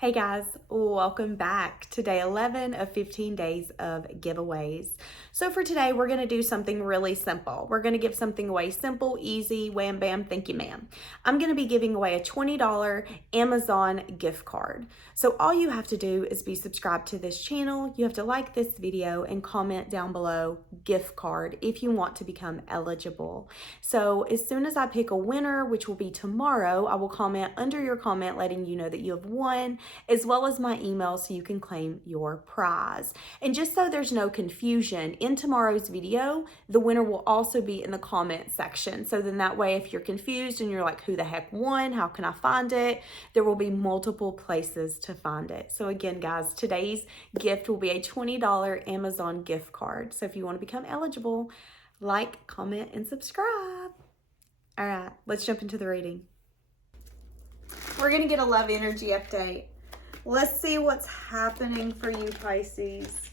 Hey guys, welcome back to day 11 of 15 days of giveaways. So for today, we're going to do something really simple. We're going to give something away simple, easy, wham, bam, thank you, ma'am. I'm going to be giving away a $20 Amazon gift card. So all you have to do is be subscribed to this channel. You have to like this video and comment down below gift card if you want to become eligible. So as soon as I pick a winner, which will be tomorrow, I will comment under your comment letting you know that you have won, as well as my email so you can claim your prize. And just so there's no confusion, in tomorrow's video, the winner will also be in the comment section. So then that way, if you're confused and you're like, who the heck won? How can I find it? There will be multiple places to find it. So again, guys, today's gift will be a $20 Amazon gift card. So if you want to become eligible, like, comment, and subscribe. All right, let's jump into the reading. We're going to get a love energy update. Let's see what's happening for you, Pisces.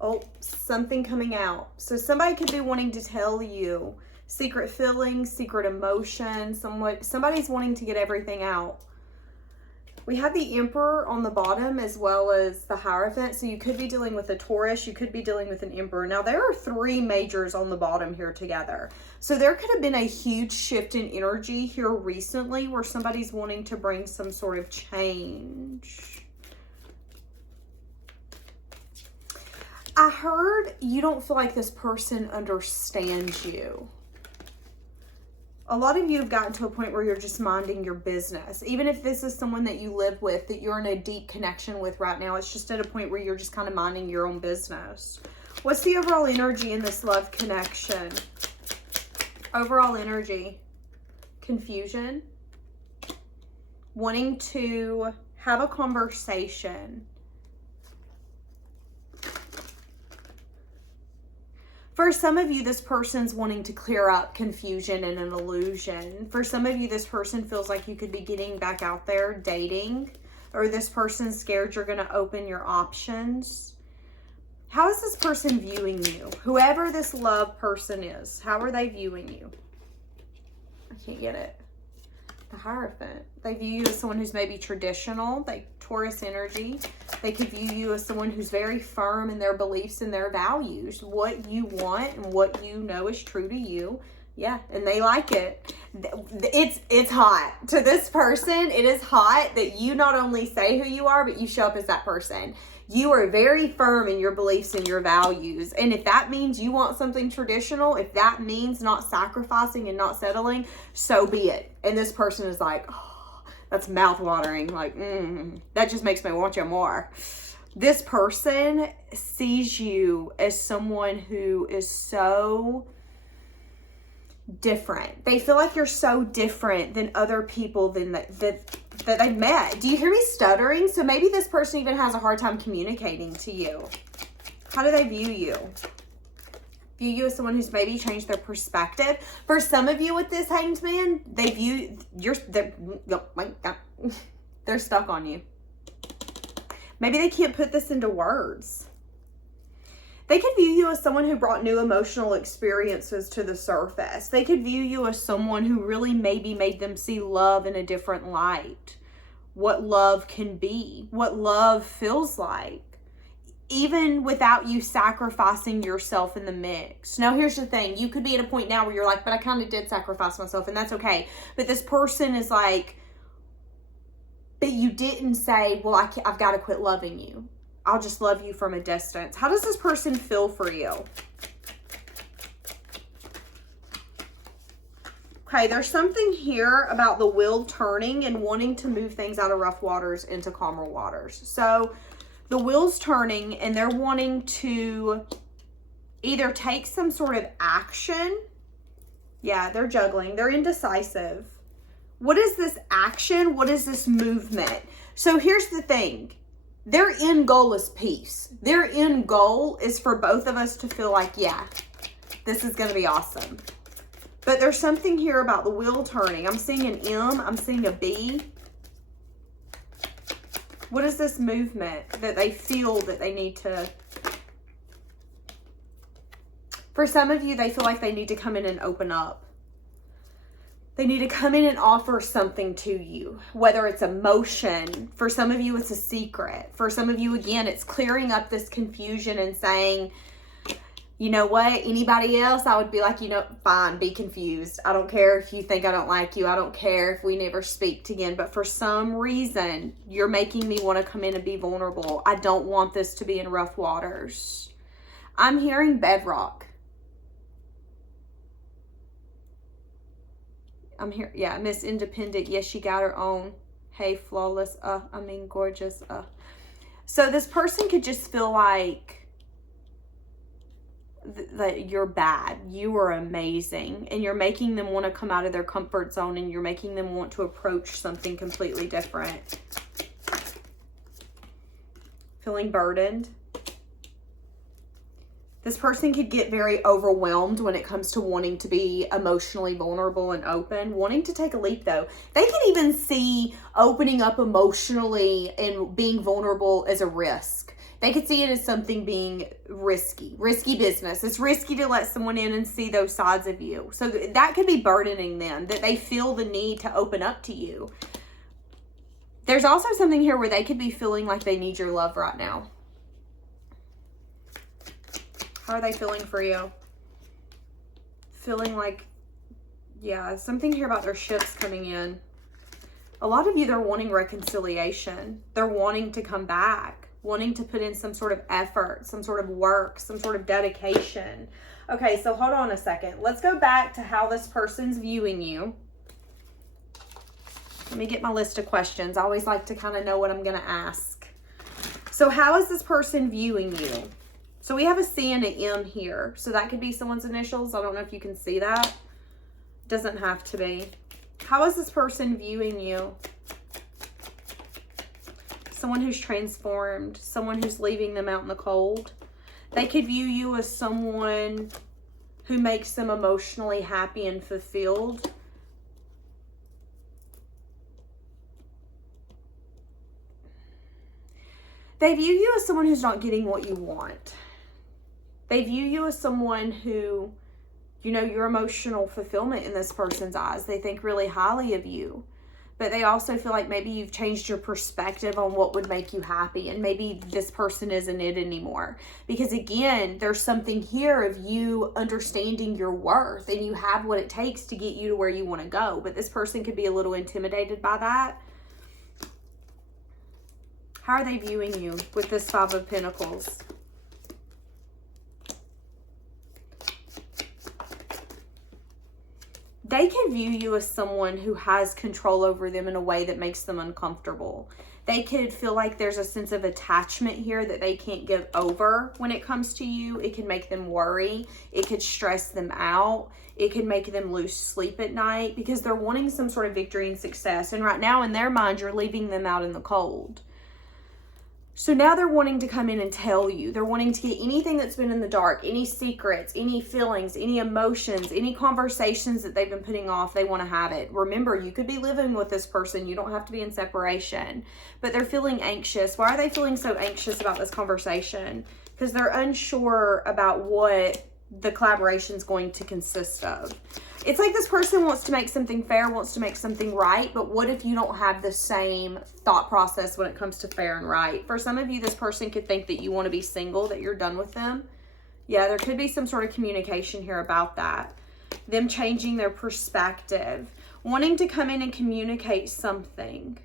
Oh, something coming out. So somebody could be wanting to tell you secret feelings, secret emotions. Somebody's wanting to get everything out. We have the Emperor on the bottom as well as the Hierophant. So you could be dealing with a Taurus. You could be dealing with an Emperor. Now, there are three majors on the bottom here together. So there could have been a huge shift in energy here recently where somebody's wanting to bring some sort of change. I heard you don't feel like this person understands you. A lot of you have gotten to a point where you're just minding your business. Even if this is someone that you live with, that you're in a deep connection with right now, it's just at a point where you're just kind of minding your own business. What's the overall energy in this love connection? Overall energy. Confusion. Wanting to have a conversation. For some of you, this person's wanting to clear up confusion and an illusion. For some of you, this person feels like you could be getting back out there dating, or this person's scared you're going to open your options. How is this person viewing you? Whoever this love person is, how are they viewing you? I can't get it. The Hierophant. They view you as someone who's maybe traditional, like Taurus energy. They could view you as someone who's very firm in their beliefs and their values, what you want and what you know is true to you. Yeah, and they like it. It's hot. To this person, it is hot that you not only say who you are, but you show up as that person. You are very firm in your beliefs and your values. And if that means you want something traditional, if that means not sacrificing and not settling, so be it. And this person is like, oh, that's mouth-watering. Like, that just makes me want you more. This person sees you as someone who is so different. They feel like you're so different than other people that they've met. Do you hear me stuttering? So maybe this person even has a hard time communicating to you. How do they view you? View you as someone who's maybe changed their perspective. For some of you with this Hanged Man, they view they're stuck on you. Maybe they can't put this into words. They could view you as someone who brought new emotional experiences to the surface. They could view you as someone who really maybe made them see love in a different light. What love can be. What love feels like. Even without you sacrificing yourself in the mix. Now, here's the thing. You could be at a point now where you're like, but I kind of did sacrifice myself, and that's okay. But this person is like, but you didn't say, well, I've got to quit loving you. I'll just love you from a distance. How does this person feel for you? Okay, there's something here about the wheel turning and wanting to move things out of rough waters into calmer waters. So the wheel's turning and they're wanting to either take some sort of action. Yeah, they're juggling. They're indecisive. What is this action? What is this movement? So here's the thing. Their end goal is peace. Their end goal is for both of us to feel like, yeah, this is going to be awesome. But there's something here about the wheel turning. I'm seeing an M. I'm seeing a B. What is this movement that they feel that they need to... For some of you, they feel like they need to come in and open up. They need to come in and offer something to you, whether it's emotion. For some of you, it's a secret. For some of you, again, it's clearing up this confusion and saying, you know what, anybody else, I would be like, fine, be confused. I don't care if you think I don't like you. I don't care if we never speak again. But for some reason, you're making me want to come in and be vulnerable. I don't want this to be in rough waters. I'm hearing bedrock. I'm here. Yeah, Miss Independent. Yes, she got her own. Hey, flawless. Gorgeous. So this person could just feel like that you're bad. You are amazing. And you're making them want to come out of their comfort zone, and you're making them want to approach something completely different. Feeling burdened. This person could get very overwhelmed when it comes to wanting to be emotionally vulnerable and open, wanting to take a leap though. They can even see opening up emotionally and being vulnerable as a risk. They could see it as something being risky business. It's risky to let someone in and see those sides of you. So that could be burdening them, that they feel the need to open up to you. There's also something here where they could be feeling like they need your love right now. How are they feeling for you? Feeling like, yeah, something here about their ships coming in. A lot of you, they're wanting reconciliation. They're wanting to come back, wanting to put in some sort of effort, some sort of work, some sort of dedication. Okay, so hold on a second. Let's go back to how this person's viewing you. Let me get my list of questions. I always like to kind of know what I'm going to ask. So how is this person viewing you? So we have a C and an M here. So that could be someone's initials. I don't know if you can see that. Doesn't have to be. How is this person viewing you? Someone who's transformed. Someone who's leaving them out in the cold. They could view you as someone who makes them emotionally happy and fulfilled. They view you as someone who's not getting what you want. They view you as someone who, your emotional fulfillment in this person's eyes. They think really highly of you. But they also feel like maybe you've changed your perspective on what would make you happy. And maybe this person isn't it anymore. Because again, there's something here of you understanding your worth. And you have what it takes to get you to where you want to go. But this person could be a little intimidated by that. How are they viewing you with this Five of Pentacles? They can view you as someone who has control over them in a way that makes them uncomfortable. They could feel like there's a sense of attachment here that they can't give over when it comes to you. It can make them worry. It could stress them out. It could make them lose sleep at night because they're wanting some sort of victory and success. And right now in their mind, you're leaving them out in the cold. So now they're wanting to come in and tell you. They're wanting to get anything that's been in the dark, any secrets, any feelings, any emotions, any conversations that they've been putting off. They want to have it. Remember, you could be living with this person. You don't have to be in separation. But they're feeling anxious. Why are they feeling so anxious about this conversation? Because they're unsure about what the collaboration is going to consist of. It's like this person wants to make something fair, wants to make something right, but what if you don't have the same thought process when it comes to fair and right? For some of you, this person could think that you want to be single, that you're done with them. Yeah, there could be some sort of communication here about that. Them changing their perspective, wanting to come in and communicate something.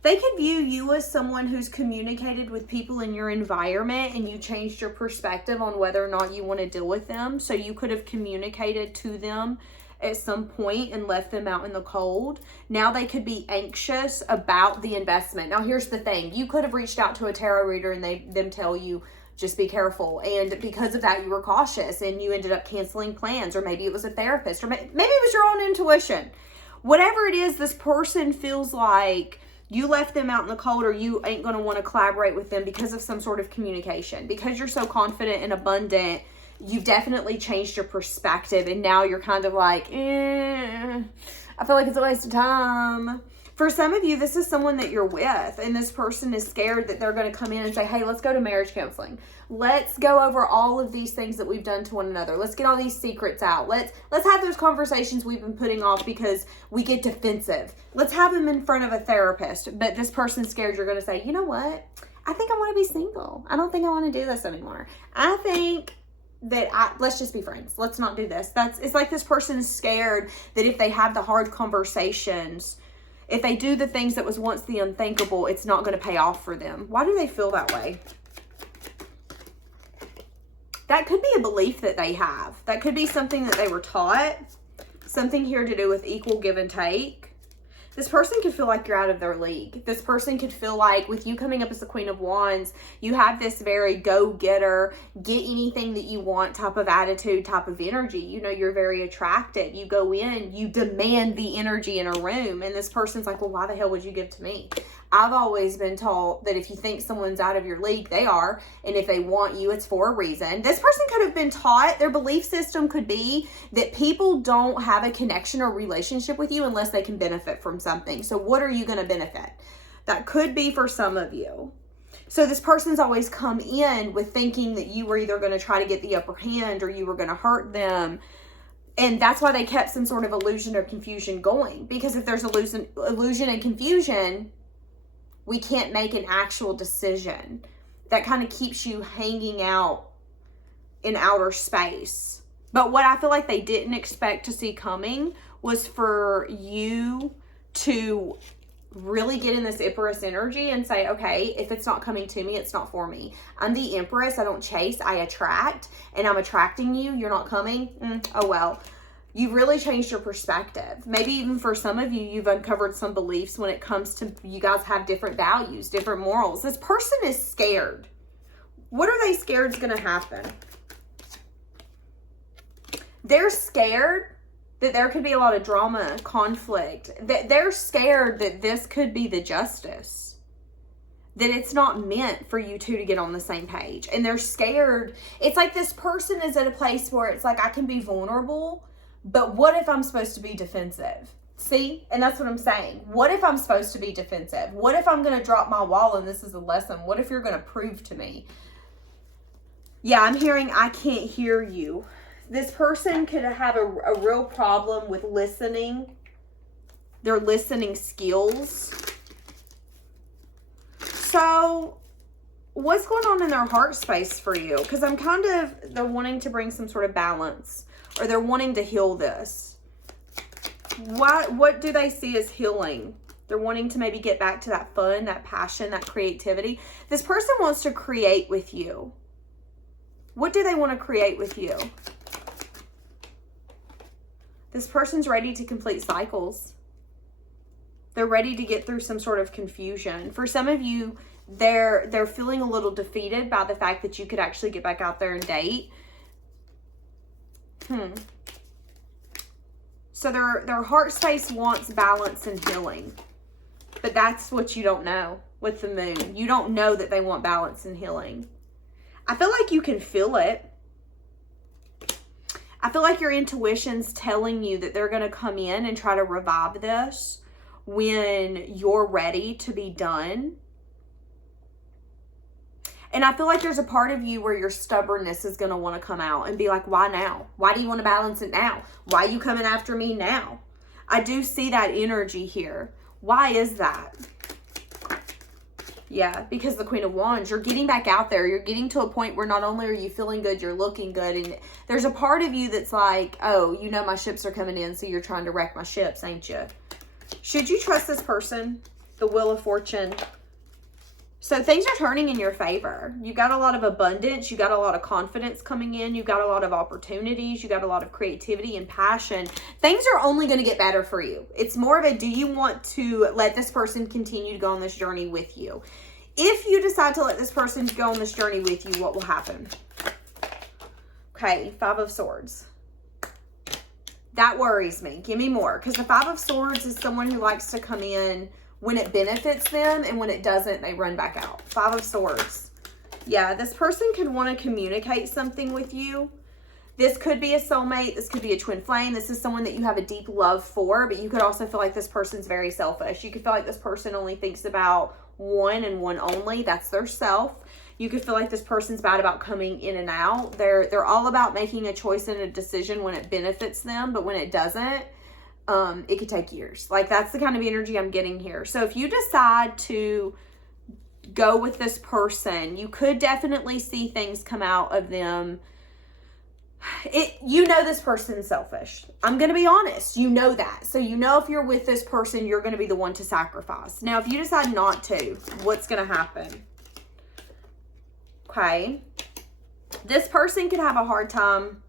They could view you as someone who's communicated with people in your environment and you changed your perspective on whether or not you want to deal with them. So you could have communicated to them at some point and left them out in the cold. Now they could be anxious about the investment. Now here's the thing. You could have reached out to a tarot reader and them tell you, just be careful. And because of that, you were cautious and you ended up canceling plans, or maybe it was a therapist, or maybe it was your own intuition. Whatever it is, this person feels like you left them out in the cold, or you ain't going to want to collaborate with them because of some sort of communication. Because you're so confident and abundant, you've definitely changed your perspective. And now you're kind of like, I feel like it's a waste of time. For some of you, this is someone that you're with, and this person is scared that they're going to come in and say, hey, let's go to marriage counseling. Let's go over all of these things that we've done to one another. Let's get all these secrets out. Let's have those conversations we've been putting off because we get defensive. Let's have them in front of a therapist. But this person's scared you're going to say, you know what? I think I want to be single. I don't think I want to do this anymore. I think that let's just be friends. Let's not do this. It's like this person's scared that if they have the hard conversations, if they do the things that was once the unthinkable, it's not going to pay off for them. Why do they feel that way? That could be a belief that they have. That could be something that they were taught. Something here to do with equal give and take. This person could feel like you're out of their league. This person could feel like with you coming up as the Queen of Wands, you have this very go-getter, get anything that you want type of attitude, type of energy. You know, you're very attractive. You go in, you demand the energy in a room. And this person's like, well, why the hell would you give to me? I've always been told that if you think someone's out of your league, they are. And if they want you, it's for a reason. This person could have been taught, their belief system could be that people don't have a connection or relationship with you unless they can benefit from something. So what are you going to benefit? That could be for some of you. So this person's always come in with thinking that you were either going to try to get the upper hand or you were going to hurt them. And that's why they kept some sort of illusion or confusion going. Because if there's illusion and confusion, we can't make an actual decision. That kind of keeps you hanging out in outer space. But what I feel like they didn't expect to see coming was for you to really get in this Empress energy and say, okay, if it's not coming to me, it's not for me. I'm the Empress. I don't chase. I attract. And I'm attracting you. You're not coming. Oh, well. You've really changed your perspective. Maybe even for some of you, you've uncovered some beliefs when it comes to you guys have different values, different morals. This person is scared. What are they scared is going to happen? They're scared that there could be a lot of drama, conflict. That they're scared that this could be the justice. That it's not meant for you two to get on the same page. And they're scared. It's like this person is at a place where it's like, I can be vulnerable. But what if I'm supposed to be defensive? See? And that's what I'm saying. What if I'm supposed to be defensive? What if I'm going to drop my wall and this is a lesson? What if you're going to prove to me? Yeah, I'm hearing I can't hear you. This person could have a real problem with listening. Their listening skills. So, what's going on in their heart space for you? Because they're wanting to bring some sort of balance. Or they're wanting to heal this. What do they see as healing? They're wanting to maybe get back to that fun, that passion, that creativity. This person wants to create with you. What do they want to create with you? This person's ready to complete cycles. They're ready to get through some sort of confusion. For some of you, they're feeling a little defeated by the fact that you could actually get back out there and date. So their heart space wants balance and healing. But that's what you don't know with the moon. You don't know that they want balance and healing. I feel like you can feel it. I feel like your intuition's telling you that they're going to come in and try to revive this when you're ready to be done. And I feel like there's a part of you where your stubbornness is going to want to come out and be like, why now? Why do you want to balance it now? Why are you coming after me now? I do see that energy here. Why is that? Yeah, because the Queen of Wands, you're getting back out there. You're getting to a point where not only are you feeling good, you're looking good. And there's a part of you that's like, oh, you know my ships are coming in, so you're trying to wreck my ships, ain't you? Should you trust this person? The Wheel of Fortune. So things are turning in your favor. You got a lot of abundance. You got a lot of confidence coming in. You got a lot of opportunities. You got a lot of creativity and passion. Things are only going to get better for you. It's more of a, do you want to let this person continue to go on this journey with you? If you decide to let this person go on this journey with you, what will happen? Okay, Five of Swords. That worries me. Give me more. Because the Five of Swords is someone who likes to come in when it benefits them, and when it doesn't, they run back out. Five of Swords. Yeah, this person could want to communicate something with you. This could be a soulmate. This could be a twin flame. This is someone that you have a deep love for, but you could also feel like this person's very selfish. You could feel like this person only thinks about one and one only. That's their self. You could feel like this person's bad about coming in and out. They're all about making a choice and a decision when it benefits them, but when it doesn't, it could take years. Like, that's the kind of energy I'm getting here. So if you decide to go with this person, you could definitely see things come out of them. You know this person's selfish. I'm going to be honest. You know that. So you know if you're with this person, you're going to be the one to sacrifice. Now, if you decide not to, what's going to happen? Okay. This person could have a hard time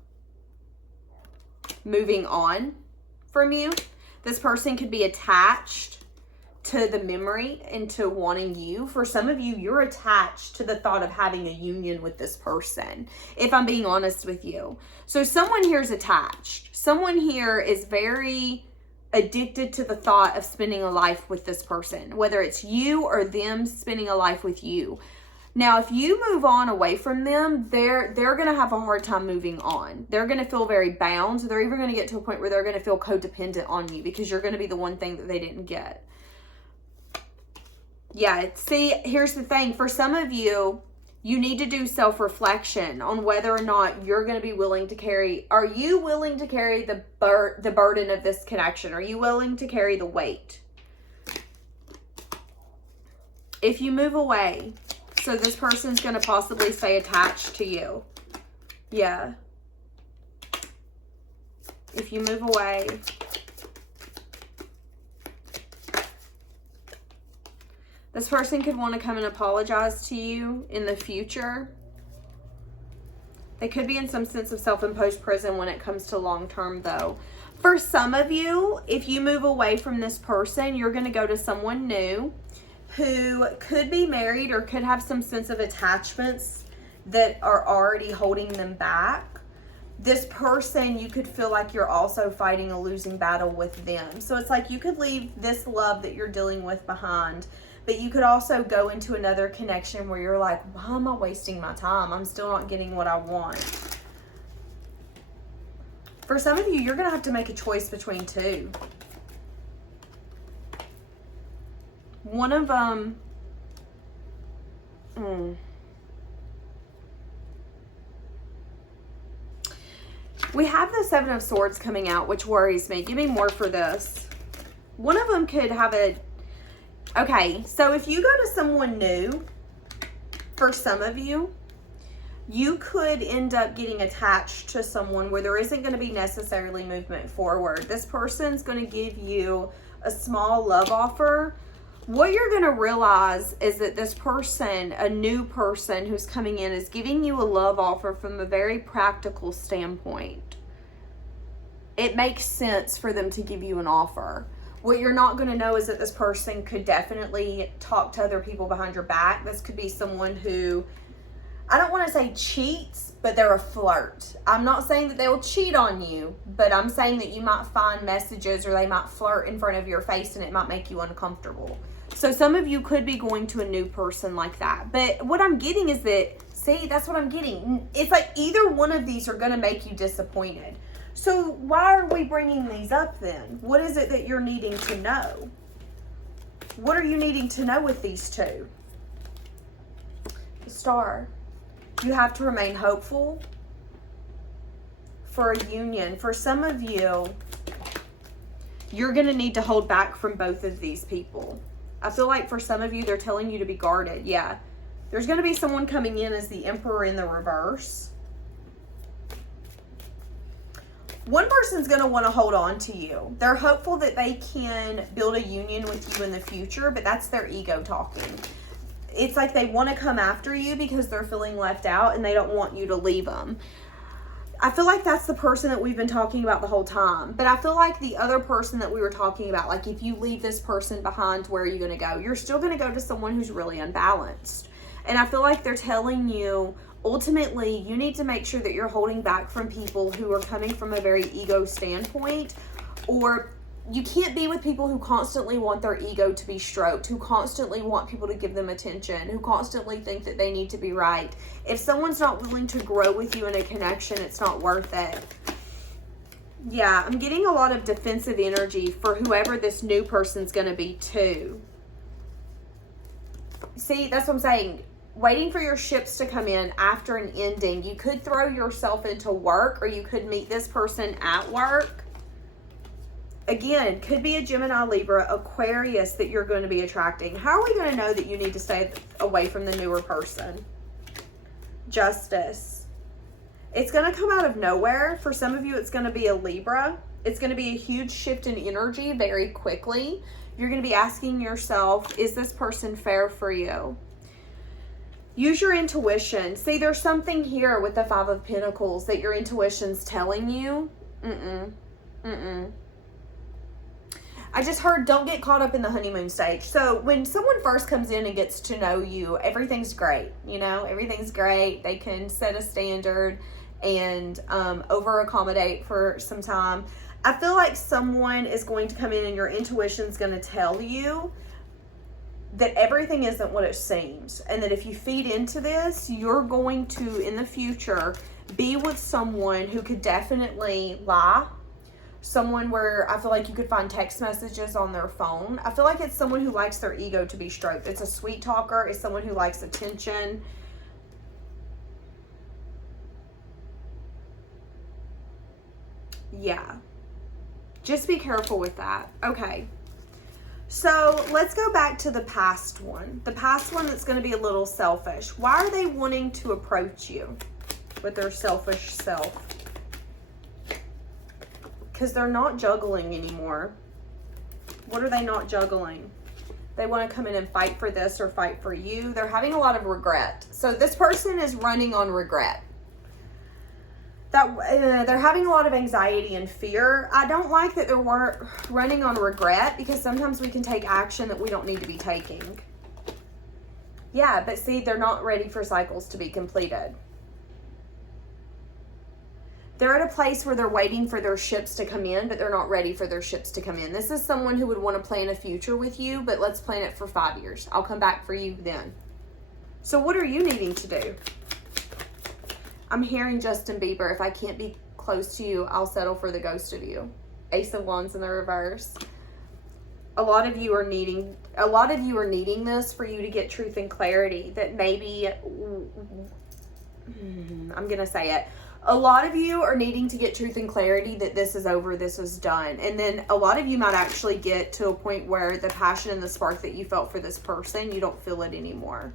moving on from you. This person could be attached to the memory and to wanting you. For some of you, you're attached to the thought of having a union with this person, if I'm being honest with you. So someone here is attached. Someone here is very addicted to the thought of spending a life with this person, whether it's you or them spending a life with you. Now, if you move on away from them, they're going to have a hard time moving on. They're going to feel very bound. They're even going to get to a point where they're going to feel codependent on you because you're going to be the one thing that they didn't get. Yeah, see, here's the thing. For some of you, you need to do self-reflection on whether or not you're going to be willing to carry. Are you willing to carry the burden of this connection? Are you willing to carry the weight? If you move away, so this person's going to possibly stay attached to you. Yeah. If you move away, this person could want to come and apologize to you in the future. They could be in some sense of self-imposed prison when it comes to long-term, though. For some of you, if you move away from this person, you're going to go to someone new who could be married or could have some sense of attachments that are already holding them back. This person, you could feel like you're also fighting a losing battle with them. So it's like you could leave this love that you're dealing with behind, but you could also go into another connection where you're like, why am I wasting my time? I'm still not getting what I want. For some of you, you're going to have to make a choice between two. One of them, we have the Seven of Swords coming out, which worries me. Give me more for this. One of them could have okay, so if you go to someone new, for some of you, you could end up getting attached to someone where there isn't going to be necessarily movement forward. This person's going to give you a small love offer. What you're going to realize is that this person, a new person who's coming in, is giving you a love offer from a very practical standpoint. It makes sense for them to give you an offer. What you're not going to know is that this person could definitely talk to other people behind your back. This could be someone who, I don't want to say cheats, but they're a flirt. I'm not saying that they will cheat on you, but I'm saying that you might find messages or they might flirt in front of your face and it might make you uncomfortable. So some of you could be going to a new person like that. But what I'm getting is that, see, that's what I'm getting. It's like either one of these are going to make you disappointed. So why are we bringing these up then? What is it that you're needing to know? What are you needing to know with these two? The Star. You have to remain hopeful for a union. For some of you, you're going to need to hold back from both of these people. I feel like for some of you, they're telling you to be guarded. Yeah. There's going to be someone coming in as the Emperor in the reverse. One person's going to want to hold on to you. They're hopeful that they can build a union with you in the future, but that's their ego talking. It's like they want to come after you because they're feeling left out and they don't want you to leave them. I feel like that's the person that we've been talking about the whole time. But I feel like the other person that we were talking about, like if you leave this person behind, where are you going to go? You're still going to go to someone who's really unbalanced. And I feel like they're telling you, ultimately, you need to make sure that you're holding back from people who are coming from a very ego standpoint, or you can't be with people who constantly want their ego to be stroked, who constantly want people to give them attention, who constantly think that they need to be right. If someone's not willing to grow with you in a connection, it's not worth it. Yeah, I'm getting a lot of defensive energy for whoever this new person's going to be too. See, that's what I'm saying. Waiting for your ships to come in after an ending. You could throw yourself into work, or you could meet this person at work. Again, could be a Gemini, Libra, Aquarius that you're going to be attracting. How are we going to know that you need to stay away from the newer person? Justice. It's going to come out of nowhere. For some of you, it's going to be a Libra. It's going to be a huge shift in energy very quickly. You're going to be asking yourself, is this person fair for you? Use your intuition. See, there's something here with the Five of Pentacles that your intuition's telling you. I just heard, don't get caught up in the honeymoon stage. So when someone first comes in and gets to know you, everything's great. You know, everything's great. They can set a standard and over accommodate for some time. I feel like someone is going to come in and your intuition's going to tell you that everything isn't what it seems. And that if you feed into this, you're going to, in the future, be with someone who could definitely lie. Someone where I feel like you could find text messages on their phone. I feel like it's someone who likes their ego to be stroked. It's a sweet talker. It's someone who likes attention. Yeah. Just be careful with that. Okay. So let's go back to the past one. The past one that's going to be a little selfish. Why are they wanting to approach you with their selfish self? Because they're not juggling anymore. What are they not juggling? They want to come in and fight for this or fight for you. They're having a lot of regret. So this person is running on regret. They're having a lot of anxiety and fear. I don't like that they're running on regret, because sometimes we can take action that we don't need to be taking. Yeah, but see, they're not ready for cycles to be completed. They're at a place where they're waiting for their ships to come in, but they're not ready for their ships to come in. This is someone who would want to plan a future with you, but let's plan it for 5 years. I'll come back for you then. So what are you needing to do? I'm hearing Justin Bieber. If I can't be close to you, I'll settle for the ghost of you. Ace of Wands in the reverse. A lot of you are needing this for you to get truth and clarity. That maybe, I'm going to say it. A lot of you are needing to get truth and clarity that this is over, this is done. And then a lot of you might actually get to a point where the passion and the spark that you felt for this person, you don't feel it anymore.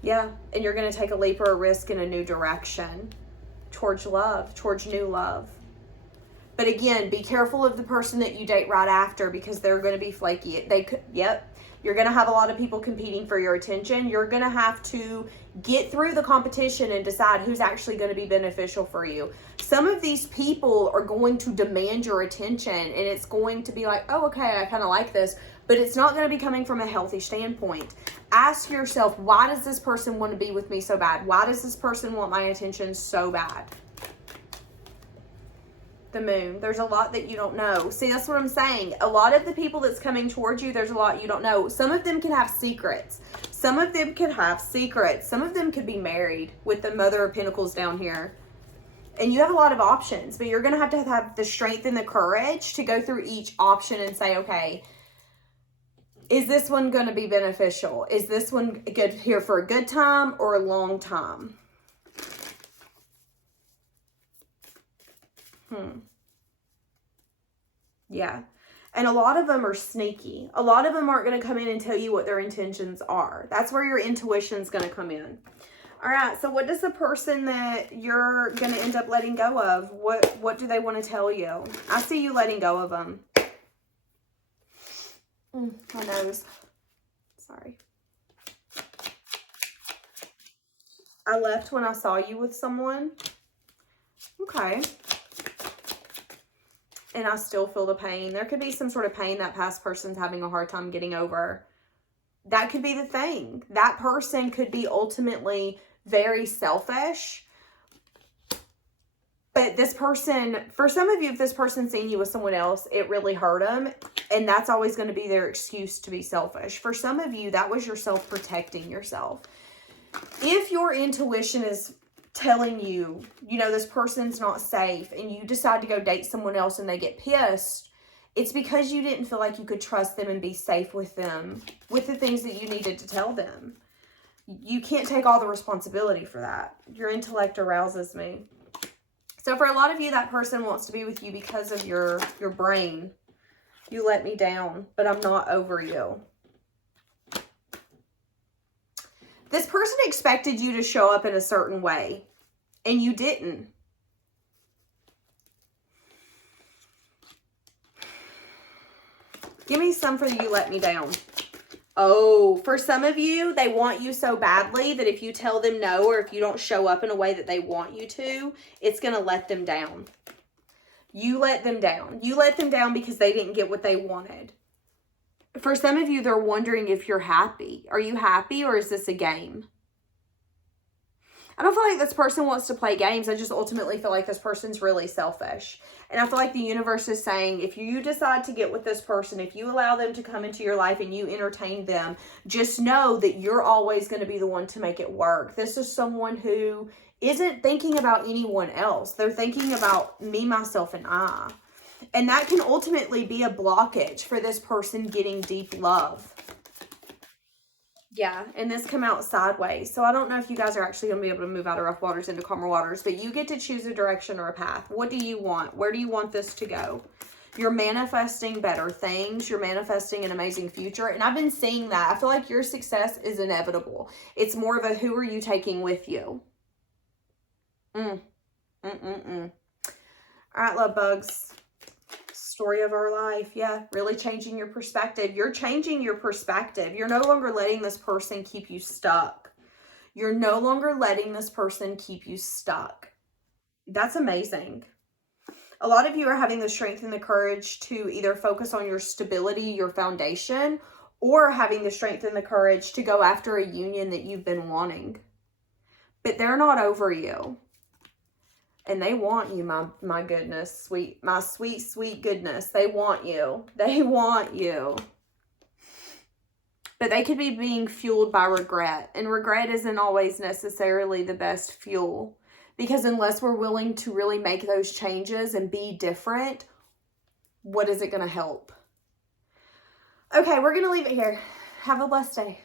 Yeah, and you're going to take a leap or a risk in a new direction towards love, towards new love. But again, be careful of the person that you date right after, because they're going to be flaky. You're going to have a lot of people competing for your attention. You're going to have to get through the competition and decide who's actually going to be beneficial for you. Some of these people are going to demand your attention, and it's going to be like, oh, okay, I kind of like this. But it's not going to be coming from a healthy standpoint. Ask yourself, why does this person want to be with me so bad? Why does this person want my attention so bad? The Moon. There's a lot that you don't know. See, that's what I'm saying. A lot of the people that's coming towards you, there's a lot you don't know. Some of them can have secrets. Some of them could have secrets. Some of them could be married with the Mother of Pentacles down here. And you have a lot of options, but you're going to have the strength and the courage to go through each option and say, okay, is this one going to be beneficial? Is this one good here for a good time or a long time? Yeah. And a lot of them are sneaky. A lot of them aren't going to come in and tell you what their intentions are. That's where your intuition's going to come in. All right. So what does the person that you're going to end up letting go of, what do they want to tell you? I see you letting go of them. My nose. Sorry. I left when I saw you with someone. Okay. And I still feel the pain. There could be some sort of pain that past person's having a hard time getting over. That could be the thing. That person could be ultimately very selfish. But this person, for some of you, if this person's seen you with someone else, it really hurt them. And that's always going to be their excuse to be selfish. For some of you, that was yourself protecting yourself. If your intuition is telling you, you know, this person's not safe, and you decide to go date someone else and they get pissed, it's because you didn't feel like you could trust them and be safe with them, with the things that you needed to tell them. You can't take all the responsibility for that. Your intellect arouses me. So for a lot of you, that person wants to be with you because of your brain. You let me down, but I'm not over you. This person expected you to show up in a certain way, and you didn't. Give me some for you let me down. Oh, for some of you, they want you so badly that if you tell them no, or if you don't show up in a way that they want you to, it's going to let them down. You let them down. You let them down because they didn't get what they wanted. For some of you, they're wondering if you're happy. Are you happy, or is this a game? I don't feel like this person wants to play games. I just ultimately feel like this person's really selfish. And I feel like the universe is saying, if you decide to get with this person, if you allow them to come into your life and you entertain them, just know that you're always going to be the one to make it work. This is someone who isn't thinking about anyone else. They're thinking about me, myself, and I. And that can ultimately be a blockage for this person getting deep love. Yeah, and this come out sideways. So I don't know if you guys are actually going to be able to move out of rough waters into calmer waters, but you get to choose a direction or a path. What do you want? Where do you want this to go? You're manifesting better things. You're manifesting an amazing future. And I've been seeing that. I feel like your success is inevitable. It's more of a who are you taking with you? All right, love bugs. Story of our life. Yeah, really changing your perspective. You're changing your perspective. You're no longer letting this person keep you stuck. You're no longer letting this person keep you stuck. That's amazing. A lot of you are having the strength and the courage to either focus on your stability, your foundation, or having the strength and the courage to go after a union that you've been wanting. But they're not over you. And they want you, my goodness, my sweet goodness. They want you. They want you. But they could be being fueled by regret. And regret isn't always necessarily the best fuel. Because unless we're willing to really make those changes and be different, what is it going to help? Okay, we're going to leave it here. Have a blessed day.